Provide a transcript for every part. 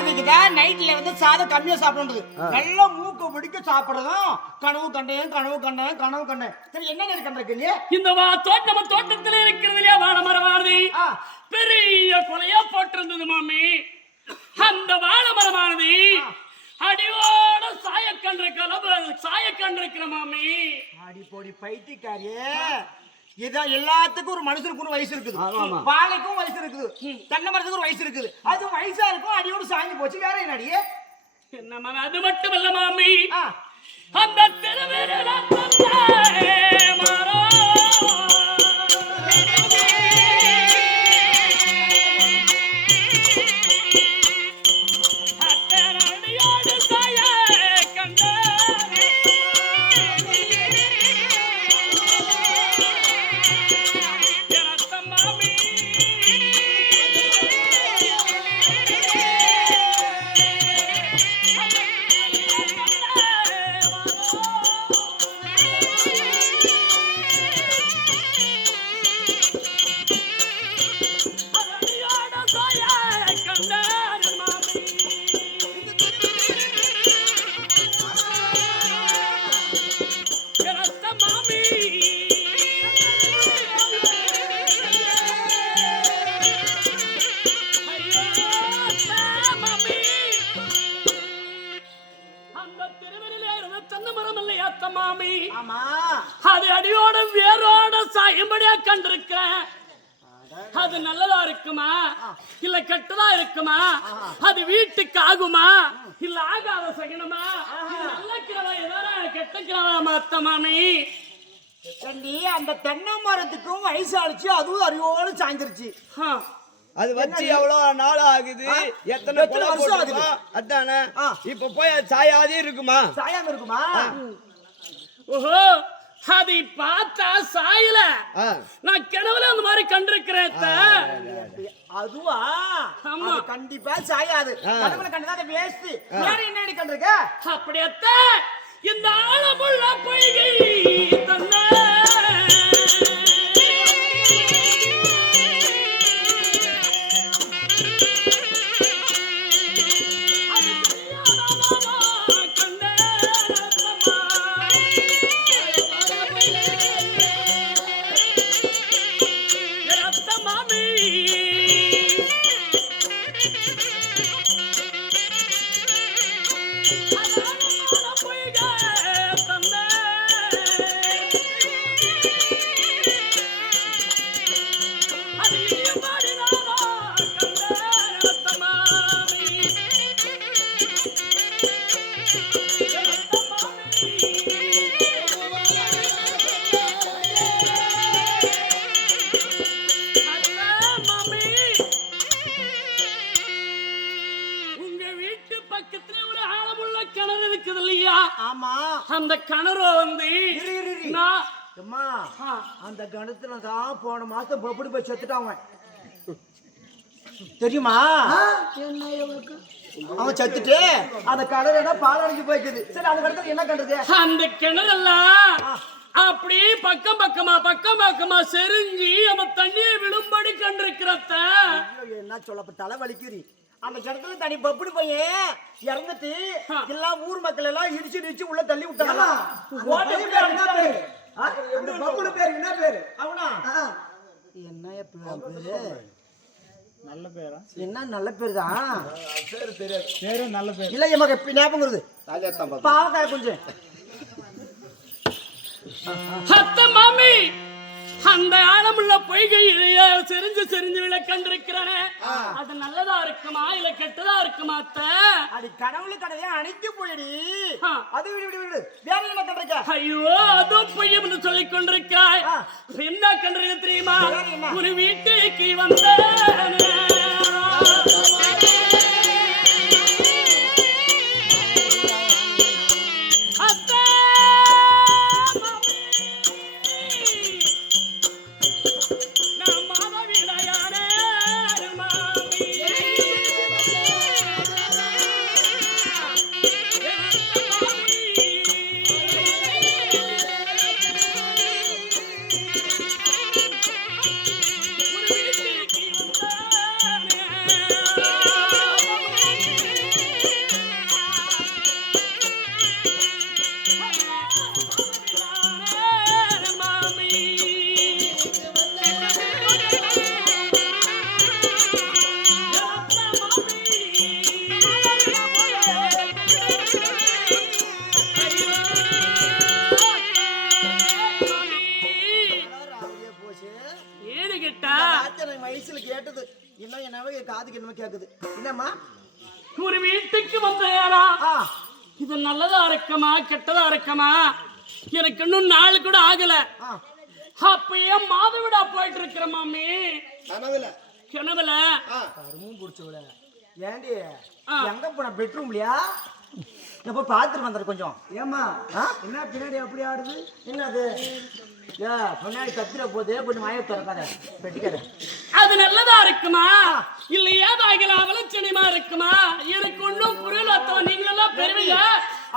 இதுக்குதான் நைட்ல வந்து சாதம் கம்மியா சாப்பிடுறது, நல்லா மூக்க பிடிக்க சாப்பிடுறதும். கனவு கண்டேன் கனவு கண்டேன் கனவு கண்டேன். சரி என்ன கண்டிருக்கீங்க? இந்த நம்ம தோட்டத்துல இருக்கிறது இல்லையா வாழை மரமானது பெரிய கொலையா போட்டிருந்தது மாமி. அந்த வாழை மரமானது அடியோட சாயக்கண்டிருக்கிற மாமி. அடி போடி பைத்தியக்காரியே, இதான் எல்லாத்துக்கும் ஒரு மனுஷனுக்கு ஒரு வயசு இருக்குது, வாழைக்கும் வயசு இருக்குது, தென்னை மரத்துக்கு ஒரு வயசு இருக்குது. அது வயசா இருக்கும், அடியோடு சாய்ந்து போச்சு. வேற என்னடியே என்ன அது மட்டும் இல்ல மாமி, அந்த தெருவேல அது அடியோட வேரோட சாயும்படியா கண்டிருக்கேன். அது நல்லதா இருக்குமா இல்ல கெட்டதா இருக்குமா, அது வீட்டுக்கு ஆகுமா இல்ல ஆகாத சகனமா, நல்ல கிழவா ஏதாவது கெட்ட கிழவா மாத்த மாமி. அந்த தென்னை மரத்துக்கும் வயசாச்சு, அதுவும் அரியோடு சாய்ந்துருச்சு. அது வச்சு எவ்வளவு நாள் ஆகுது, எத்தனை வருஷம் ஆகுது அதானே. இப்ப போய் சாயாதே இருக்குமா? சாயாம இருக்குமா? ஓஹோ, அதை பார்த்தா சாயல, நான் கிணவுல அந்த மாதிரி கண்டிருக்கிறேன். அதுவா? ஆமா, கண்டிப்பா சாயாது. கடவுளை கண்டதா வேஸ்ட். வேற என்ன கண்டிருக்க? அப்படியத்த இந்த ஆழமுள்ள பொய்கை தன்ன அந்த கிணறு வந்து அந்த கிணத்துல தான் போன மாசம் பப்புடி போய் செத்துட்டான் தெரியுமா? அவன் செத்துட்டு அந்த கிணறு பாலடைஞ்சு போயிடுது. சரி, அந்த கிணத்துல என்ன கண்டது? அந்த கிணறெல்லாம் அப்படி பக்கம் பக்கமா செறிஞ்சி அந்த தண்ணியை விழும்படி கண்டிருக்கிறத. என்ன சொல்ல தலை வலிக்கிறீ? அந்த கிணத்துல தனி பப்புடி பையன் இறந்துட்டு எல்லா ஊர் மக்கள் எல்லாம் இடிச்சு உள்ள தள்ளி விட்டாங்க. என்ன பேரு? அவனா? என்ன பேரு? நல்ல பேரா? என்ன நல்ல பேரு தான்? பேரு தெரியாது. பேரு நல்ல பேரு இல்ல, எமக்கு ஞாபகம் பாவக்காய் கொஞ்சம். மாமி, அந்த ஆழமுள்ள பொய்கையிலேயே செறிஞ்சு விழ கண்டிருக்கிறேன். அது நல்லதா இருக்குமா இல்ல கெட்டதா இருக்குமா? அது கடவுளு கடையா அணைத்து போயிடி. அது விடு. வேற என்ன கண்டிருக்க? ஐயோ, அதோ பொய் என்று சொல்லிக் கொண்டிருக்காய். என்ன கண்டிருக்க தெரியுமா? ஒரு வீட்டுக்கு வந்த கேக்குது. என்னம்மா? ஒரு வீட்டுக்கு வந்தேனா ஆ, இது நல்லதா இருக்குமா கெட்டதா இருக்குமா எனக்கு இன்னும் நாள் கூட ஆகல. ஆ, அப்பயே மாதவிடா போயிட்டு இருக்கிற மாமி கனவுல கிணவுல. கருமும் பிடிச்சவள. ஏண்டி எங்க போன பெட்ரூம்லயா? நான் போய் பார்த்துட்டு வந்துடுறேன் கொஞ்சம். ஏம்மா என்ன பின்னாடி அப்படி ஆடுது? என்னது? ஏ பின்னாடி கத்திர போதே கொஞ்சம் மாய திறக்காத பெட்டிக்காத. அது நல்லதா இருக்குமா இல்ல ஏதாகலாம் அவலட்சணியமா இருக்குமா எனக்கு ஒன்றும் புரியல. நீங்க எல்லாம் பெரியவங்க,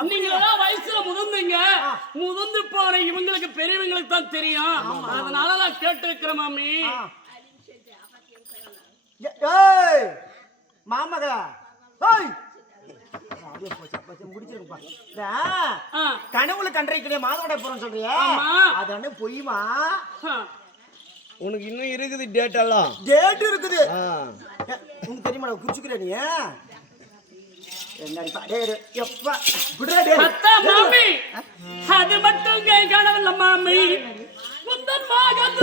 நீங்க எல்லாம் வயசுல முதிர்ந்தீங்க. முதிர்ந்து போற இவங்களுக்கு பெரியவங்களுக்கு தான் தெரியும். அதனால நான் கேட்டு இருக்கிறேன் மாமி. ஏய் மாமக, ஏய் கனவுல கண்டறிக்கிற மாதவிடா போறோம் சொல்றியா? அதானே பொய்மா? உனக்கு இன்னும் இருக்குது டேட் எல்லாம். டேட் இருக்குது உனக்கு தெரியுமா? குடிச்சுக்கிற நீ மாமி அது மட்டும் கனவுல மாமி முந்தன் மகன்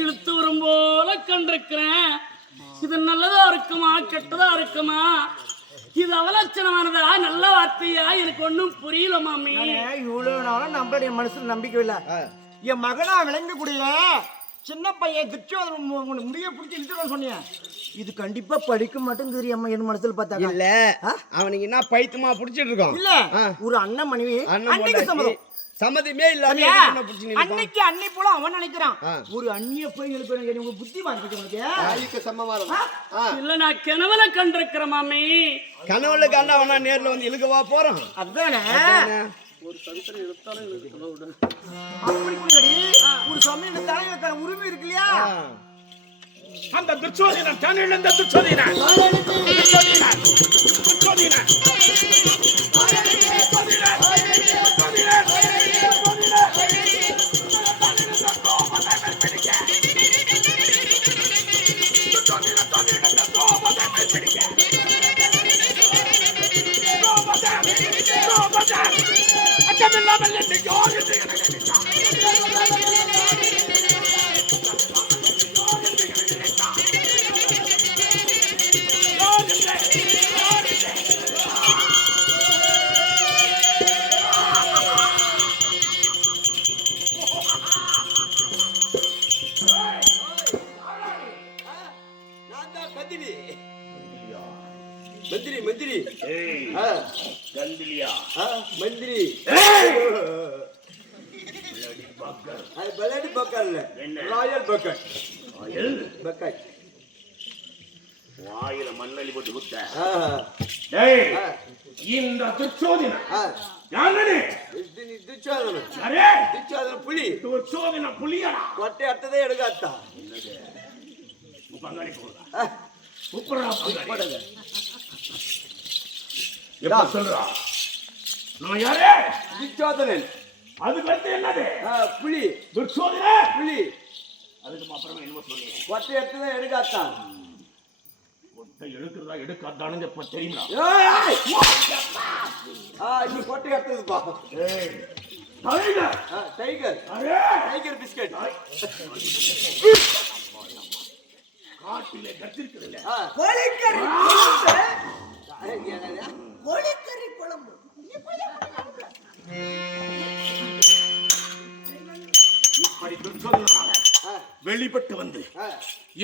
இழுத்து வரும் போல கண்டிருக்கிறேன். இது நல்லதா இருக்குமா கெட்டதா இருக்குமா? இது அவலட்சணமானதா நல்ல வார்த்தையா எனக்கு ஒன்னும் புரியல மாமி. இவ்வளவு நாளும் நம்மளுடைய மனசுல நம்பிக்கை இல்ல. என் மகனா விளங்கக்கூடிய சின்ன பையன் துச்சோதனன் முடிய பிடிச்சி இழுத்துறோம் சொன்னீங்க. இது கண்டிப்பா படிக்க மாட்டேங்குது அம்மா என் மனசுல பார்த்தா. இல்ல அவனுக்கு என்ன பைத்தியமா புடிச்சிட்டு இருக்கோம். இல்ல ஒரு அண்ணன் மனைவி அன்னைக்கு சம்மதம் சம்மதமே இல்லாம அன்னைக்கு அண்ணி போல அவன் நினைக்கிறான். ஒரு அண்ணிய போய் எழுப்புறேன் உங்க புத்தி வாங்கிக்க சமமா இல்ல நான் கனவுல கண்டிருக்கிற மாமி. கனவுல கண்டா அவனா நேர்ல வந்து இழுக்கவா போறான். அதானே ஒரு சரித்திரம் எடுத்தாலும் அப்படி ஒரு சமயம் தலைவருக்கான உரிமை இருக்கு இல்லையா? அந்த துச்சோதனன் தன்னில் இருந்த துச்சோதனன் மந்திரி மந்திரி பலடி பக்கல் ராயல் பக்கட் பக்கட் வாயில மண்ணலி போட்டு குத்த. இந்த துச்சோதனன் துச்சோதனன் புலி. துச்சோதன புலியடா. கொட்டை அட்டதே எடுக்காத்தா. பங்காளி போடா கூப்பிடுறா. எப்ப சொல்றா? நான் யாரு? துச்சோதனன். அதுக்கு அடுத்து என்னது? புலி. துச்சோதன புலி. அதுக்கு அப்புறமா என்ன சொன்னீங்க? கொட்டை எடுத்ததான் எடுக்காத்தான். கொட்டை எடுக்கிறதா எடுக்காதான்னு எப்ப தெரியுமா? நீ கொட்டை எடுத்ததுப்பா. Tiger tiger tiger biscuit. காட்டிலே கத்திருக்கிறதுல கோழிக்கறி கோழிக்கறி குழம்பு. இப்படி துச்சோதனாக வெளிப்பட்டு வந்து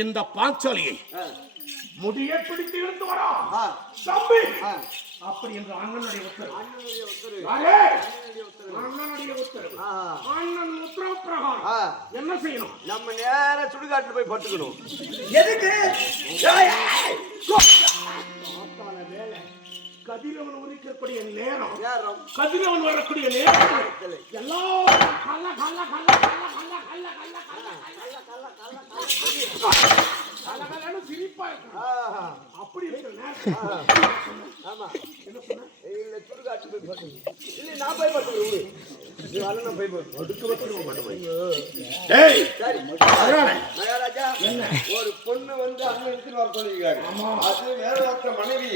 இந்த பாஞ்சாலியை முடியை பிடித்து இழுத்து வரா ஆ, தம்பி ஆ. அப்படி என்று அண்ணனுடைய உத்தரவு அண்ணனுடைய உத்தரவு. யாரே? அண்ணனுடைய உத்தரவு. அண்ணனுடைய உத்தரவு ஆ, அண்ணன் உத்தரவு பிரகாரம் ஆ. என்ன செய்யணும்? நம்ம நேரா சுடுகாட்டுல போய் படுத்துக்கணும். எதுக்கு? ஆத்தான வேலை கதிரவன் உரிக்கக்கூடிய நேரம் நேரம். கதிரவன் வரக்கூடிய நேரம் எல்லாம் கல்ல கல்ல கல்ல கல்ல கல்ல கல்ல கல்ல கல்ல கல்ல சிரிப்பா இருக்கு. ஆஹா. அப்படி இருக்கிற நேரம் ஆமா. என்ன சொன்ன? இல்ல சுடுகாட்டுல போய் படுத்துக்கணும். இல்ல நான் போய் படுத்துக்கிறேன் விடு. நீ வரல நான் போய் படுத்து. ஒடுக்க வச்சிருக்க மாட்டேன். டேய் சரி அதனால மகாராஜா ஒரு பொண்ணு வந்து அண்ணன் எடுத்துட்டு வர சொல்லிருக்காரு. அது வேற ஒருத்தர் மனைவி.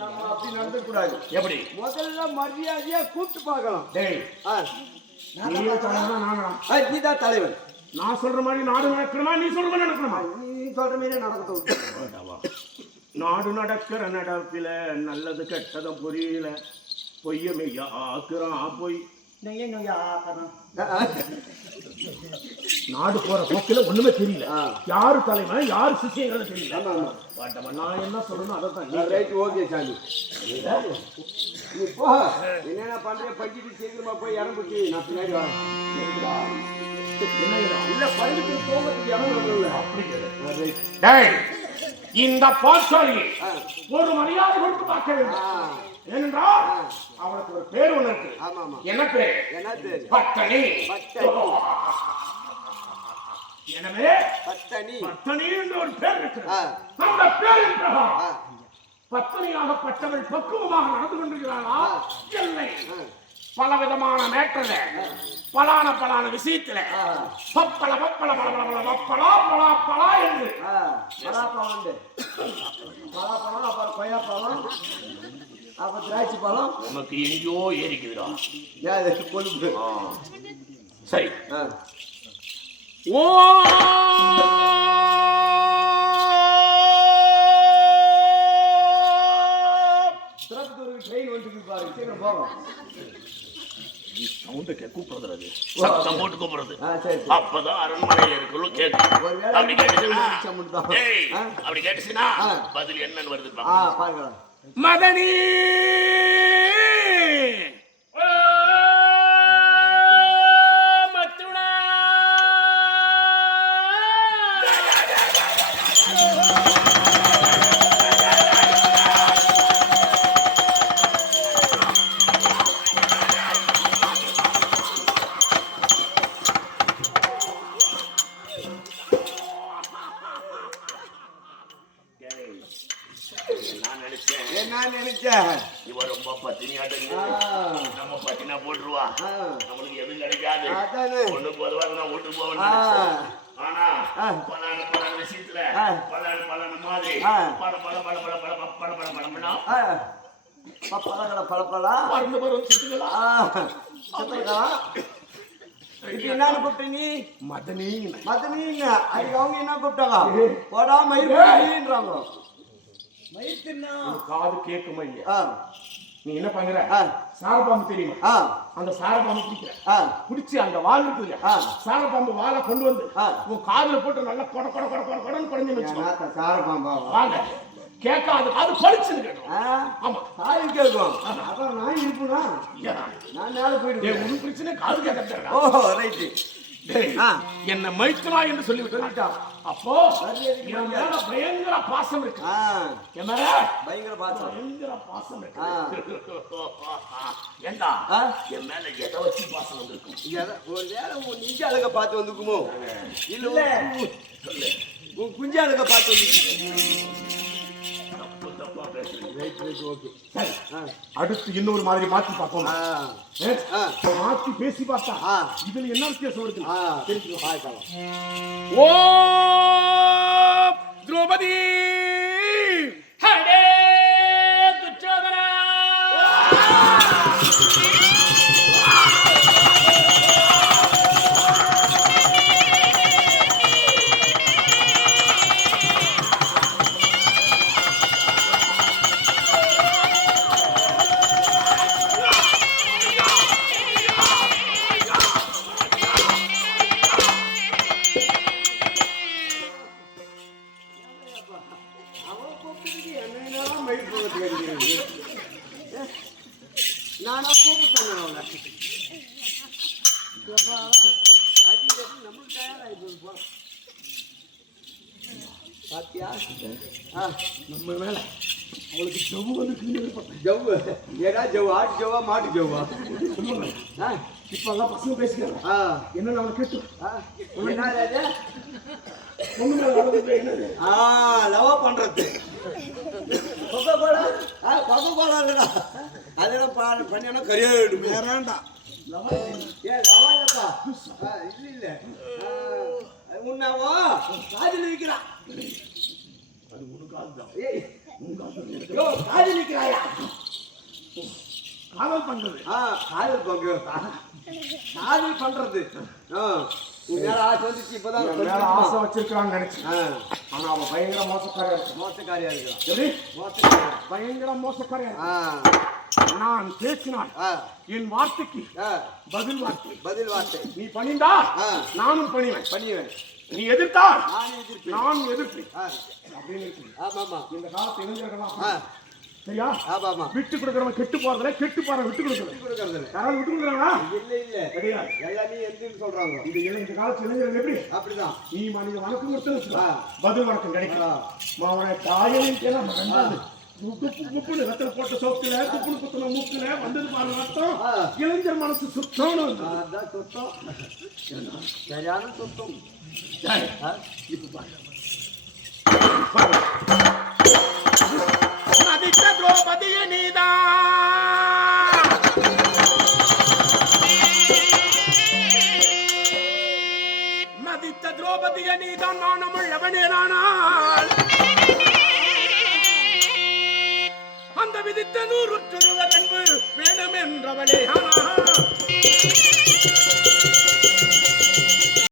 நம்ம அப்படி நடக்க கூடாது. எப்படி? முதல்ல மரியாதையா கூப்பிட்டு பார்க்கலாம். டேய் ஆ, நீயே தலைவனா நானா? நீதான் தலைவன். நான் சொல்ற மாதிரி நாடு நடக்கணுமா நீ சொல்ற மாதிரி நடக்கணுமா? நீ சொல்ற மாதிரி நடக்கட்டும். நாடு நடக்கிற நடப்பில நல்லது கெட்டதும் புரியல பொய்யமையா ஆக்குறான் பொய் நீங்க இன்னும் ஆக்கணும். நாடு போற போக்கில ஒண்ணுமே தெரியல. யாரு தலைவன் யாரு சிஷியங்கிறது தெரியல. பாட்டமா நான் என்ன சொல்லணும் அதான் ரைட் ஓகே சாமி. நீ போ. என்னென்ன பண்ற படிச்சுட்டு சீக்கிரமா போய் இடம் பிடிச்சி நான் பின்னாடி வரேன். இல்ல பள்ளிக்கு போகிறதுக்கு இடம் வரல. டேய் இந்த பாசாலி ஒரு மரியாதை கொடுத்து பார்க்க வேண்டும். ஏனென்றால் அவனுக்கு ஒரு பேர் ஒண்ணு இருக்கு. ஆமா ஆமா. என்ன பேர்? என்ன பேரு? பட்டணி. பட்டணி. எனவே பட்டணி. பட்டணி என்ற ஒரு பேர் இருக்கு. ஆ. அந்த பேரின் பிரகாரம் பத்தனியாகப்பட்டவள் பக்குவமாக நடந்து கொண்டிருக்கிறாளா இல்லை பலவிதமான மேட்டர்ல பலான விஷயத்துல பப்பள பப்பள பளபள பப்பளா பலா பலா என்று பலாப்பழம் உண்டு. பலாப்பழம் அப்புறம் கொய்யாப்பழம் அப்புறம் திராட்சை பழம். உனக்கு எங்கேயோ ஏறிக்குதுடா. யாரு கொழுப்பு? சரி ஓ திருப்பத்தூருக்கு ட்ரெயின் வந்துட்டு பாரு. சீக்கிரம் போவோம். சவுண்ட கூப்பிடுறது அது சத்தம் போட்டு கூப்பிடுறது. சரி அப்பதான் அரண்மனையில இருக்கணும் கேட்கும். அப்படி கேட்டுச்சுன்னா அப்படி கேட்டுச்சுன்னா பதில் என்னன்னு வருது பாருங்க. மதனி மத்துடா நான் நினைச்சேன் இவ ரொம்ப பத்தினியாட்டம் நம்ம பத்தினா போட்டுருவா. நம்மளுக்கு எதுவும் கிடைக்காது. ஒண்ணு பொதுவாக நான் வீட்டுக்கு போவேன். ஆனா பல விஷயத்துல பல மாதிரி பல பல பல பல பல பல பல பழம்னா பழங்களா பழப்பழா பறந்து பருவம் சுத்துகளா இது என்ன கூப்பிட்ட நீ? மதனி மதனிங்க. அதுக்கு அவங்க என்ன கூப்பிட்டாங்க? போடா மயிர்ன்றாங்க. மயிர்த்தின்னா காது கேட்குமா இல்லையா? நீ என்ன பண்ற? சாரபாம்பு தெரியுமா? அந்த சாரபாம்பு பிடிக்கிற பிடிச்சி அந்த வால் இருக்கு இல்லையா? சாரபாம்பு வாழை கொண்டு வந்து உன் காதுல போட்டு நல்லா கொட கொட கொட கொட கொடன்னு குறைஞ்சு வச்சு சாரபாம்பா வாங்க கேட்காது அது பழிச்சுன்னு கேட்டோம். ஆமா காது கேட்கும். அதான் நான் இருப்புனா நான் மேல போயிடுவேன். ஒரு பிரச்சனை காது கேட்க. ஓஹோ ரைட்டு. என்ன மைத்துனா என்று சொல்லி விட்டான். அப்போ என் மேல பயங்கர பாசம் இருக்கு. என் மேல பயங்கர பாசம் பயங்கர பாசம் இருக்கு. ஏண்டா என் மேல எதை வச்சு பாசம் வந்திருக்கும்? ஒரு வேலை உன் நெஞ்சு அழக பார்த்து வந்துக்குமோ இல்ல உன் குஞ்சு அழக பார்த்து வந்து. அடுத்து இன்னொரு மாதிரி மாத்தி பார்ப்போம். மாத்தி பேசி பார்த்தா இதுல என்ன வித்தியாசம் இருக்கு? ஓ திரௌபதி ஹடே துச்சோதனா நானா கூப்பிட்டேன் அவனை. நம்மளுக்கு தயாராகி போறோம் பாத்தியா? நம்ம மேல அவளுக்கு ஜவ்வு வந்து ஜவ்வு ஏடா ஜவ்வு? ஆட்டு ஜவ்வா மாட்டு ஜவ்வா? இப்ப எல்லாம் பசங்க பேசிக்கிறாங்க. என்ன நம்ம கேட்டு என்ன ராஜா? என்னது லவ் பண்றது கொக்கோ கோலா? கொக்கோ கோலா இல்லடா, அதெல்லாம் பண்ணினா கரியாயிடும். வேறாண்டா ஏ லவாப்பா? இல்ல உன்னாவோ காதில் வைக்கிறான். அது உனக்கு அதுதான். ஏய் காதில் வைக்கிறாயா? காதல் பண்றது. காதல் பங்கு காதல் பண்றது. ஆசை வந்துச்சு இப்பதான் ஆசை வச்சிருக்கான்னு நினைச்சேன். ஆனா அவன் பயங்கர மோசக்காரியா இருக்கு. மோசக்காரியா இருக்கிறான். எப்படி? மோசக்காரியா பயங்கர மோசக்காரியா. நான் பேசினான் என் வார்த்தைக்கு பதில் வார்த்தை நீ பணிந்தா நானும் பணிவேன். நீ எதிர்த்தால் நான் எதிர்ப்பேன் அப்படின்னு இருக்கு. இந்த காலத்து இளைஞர்கள்லாம் சரியா விட்டு கொடுக்கறவன் கெட்டு போறதுல, கெட்டு போறவன் விட்டு கொடுக்கறது. யாராவது விட்டு கொடுக்குறாங்களா? இல்ல கிடையாது. எல்லாமே எதுன்னு சொல்றாங்க. இந்த காலத்து இளைஞர்கள் எப்படி அப்படிதான். நீ மனித வணக்கம் கொடுத்து பதில் வணக்கம் கிடைக்கும். அவனை தாயையும் ரத்தன போட்ட சோப்புல துப்புனு குத்துன மூக்குல வந்தது பாரு ரத்தம். இளைஞர் மனசு சுத்தம். அதான் சுத்தம், சரியான சுத்தம். இப்ப பாரு மதித்த திரௌபதியை நீதான், மதித்த திரௌபதியை நீதான் மானமுள்ளவனேனானால் அந்த விதித்த 100 அன்பு வேணும் என்றவளே.